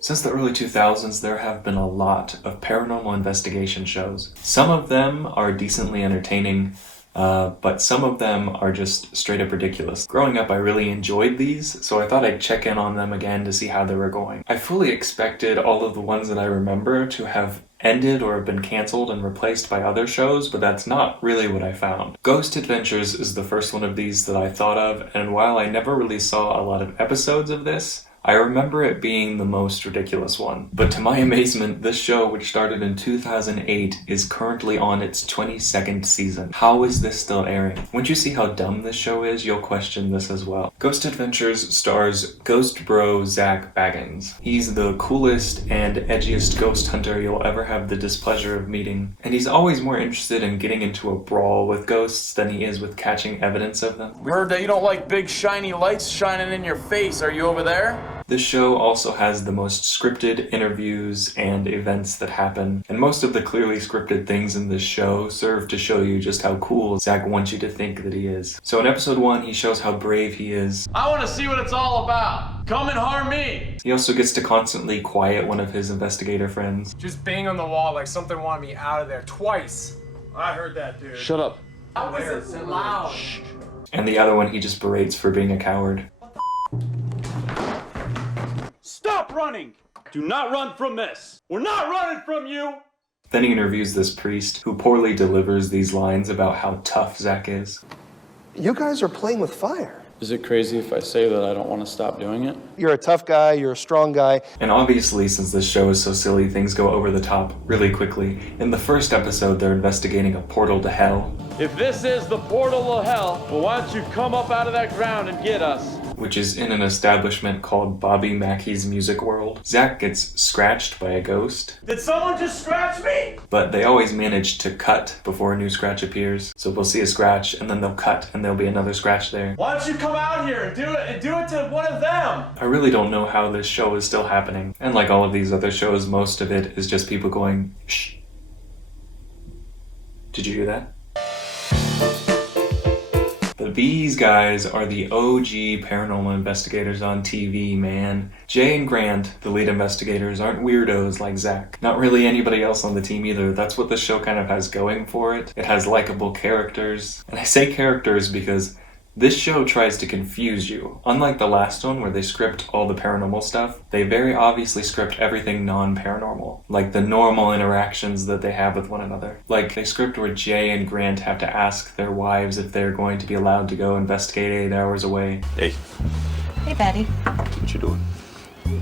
Since the early 2000s, there have been a lot of paranormal investigation shows. Some of them are decently entertaining, but some of them are just straight up ridiculous. Growing up, I really enjoyed these, so I thought I'd check in on them again to see how they were going. I fully expected all of the ones that I remember to have ended or have been canceled and replaced by other shows, but that's not really what I found. Ghost Adventures is the first one of these that I thought of, and while I never really saw a lot of episodes of this, I remember it being the most ridiculous one. But to my amazement, this show, which started in 2008, is currently on its 22nd season. How is this still airing? Once you see how dumb this show is, you'll question this as well. Ghost Adventures stars Ghost Bro Zach Baggins. He's the coolest and edgiest ghost hunter you'll ever have the displeasure of meeting, and he's always more interested in getting into a brawl with ghosts than he is with catching evidence of them. We heard that you don't like big shiny lights shining in your face. Are you over there? This show also has the most scripted interviews and events that happen, and most of the clearly scripted things in this show serve to show you just how cool Zach wants you to think that he is. So in episode 1, he shows how brave he is. I want to see what it's all about. Come and harm me. He also gets to constantly quiet one of his investigator friends. Just bang on the wall like something wanted me out of there twice. I heard that, dude. Shut up. That wasn't loud. And the other one he just berates for being a coward. Stop running! Do not run from this! We're not running from you! Then he interviews this priest who poorly delivers these lines about how tough Zach is. You guys are playing with fire. Is it crazy if I say that I don't want to stop doing it? You're a tough guy, you're a strong guy. And obviously, since this show is so silly, things go over the top really quickly. In the first episode, they're investigating a portal to hell. If this is the portal to hell, well, why don't you come up out of that ground and get us? Which is in an establishment called Bobby Mackey's Music World. Zach gets scratched by a ghost. Did someone just scratch me? But they always manage to cut before a new scratch appears. So we'll see a scratch, and then they'll cut, and there'll be another scratch there. Why don't you come out here and do it to one of them? I really don't know how this show is still happening. And like all of these other shows, most of it is just people going, shh. Did you hear that? But these guys are the OG paranormal investigators on TV, man. Jay and Grant, the lead investigators, aren't weirdos like Zach. Not really anybody else on the team either. That's what this show kind of has going for it. It has likable characters. And I say characters because this show tries to confuse you. Unlike the last one where they script all the paranormal stuff, they very obviously script everything non-paranormal. Like the normal interactions that they have with one another. Like they script where Jay and Grant have to ask their wives if they're going to be allowed to go investigate 8 hours away. Hey. Hey, Betty. What you doing?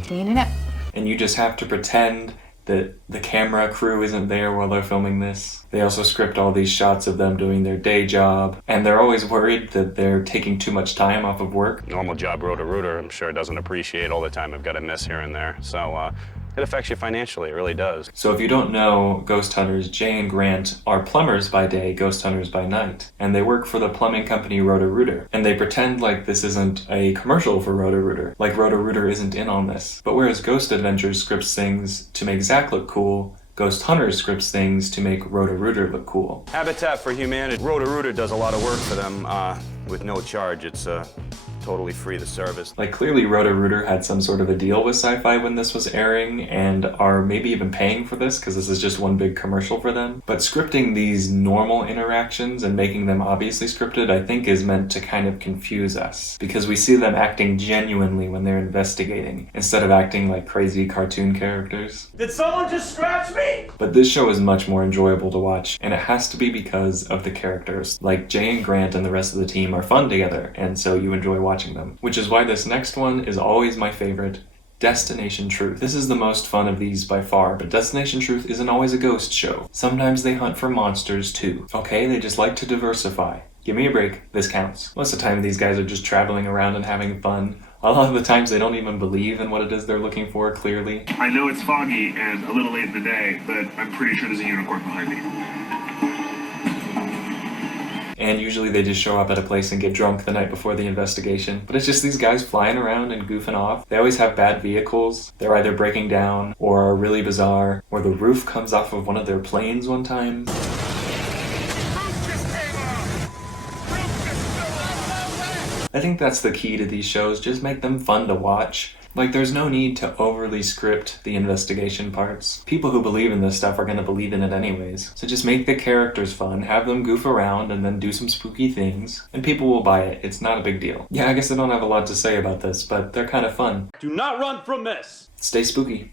Cleaning up. And you just have to pretend that the camera crew isn't there while they're filming this. They also script all these shots of them doing their day job, and they're always worried that they're taking too much time off of work. Normal job rotor-rooter, I'm sure, doesn't appreciate all the time I've got to miss here and there. So, it affects you financially, it really does. So if you don't know ghost hunters, Jay and Grant are plumbers by day, ghost hunters by night. And they work for the plumbing company Roto-Rooter. And they pretend like this isn't a commercial for Roto-Rooter. Like Roto-Rooter isn't in on this. But whereas Ghost Adventures scripts things to make Zach look cool, Ghost Hunters scripts things to make Roto-Rooter look cool. Habitat for Humanity, Roto-Rooter does a lot of work for them with no charge. It's totally free, the service. Like clearly Roto-Rooter had some sort of a deal with Sci-Fi when this was airing and are maybe even paying for this because this is just one big commercial for them. But scripting these normal interactions and making them obviously scripted I think is meant to kind of confuse us because we see them acting genuinely when they're investigating instead of acting like crazy cartoon characters. Did someone just scratch me? But this show is much more enjoyable to watch and it has to be because of the characters. Like Jay and Grant and the rest of the team are fun together and so you enjoy watching them, which is why this next one is always my favorite, Destination Truth. This is the most fun of these by far, but Destination Truth isn't always a ghost show. Sometimes they hunt for monsters too. Okay, they just like to diversify. Give me a break, this counts. Most of the time these guys are just traveling around and having fun. A lot of the times they don't even believe in what it is they're looking for, clearly. I know it's foggy and a little late in the day, but I'm pretty sure there's a unicorn behind me. And usually they just show up at a place and get drunk the night before the investigation. But it's just these guys flying around and goofing off. They always have bad vehicles. They're either breaking down or are really bizarre. Or the roof comes off of one of their planes one time. I think that's the key to these shows, just make them fun to watch. Like, there's no need to overly script the investigation parts. People who believe in this stuff are gonna believe in it anyways. So just make the characters fun, have them goof around, and then do some spooky things, and people will buy it. It's not a big deal. Yeah, I guess I don't have a lot to say about this, but they're kind of fun. Do not run from this! Stay spooky.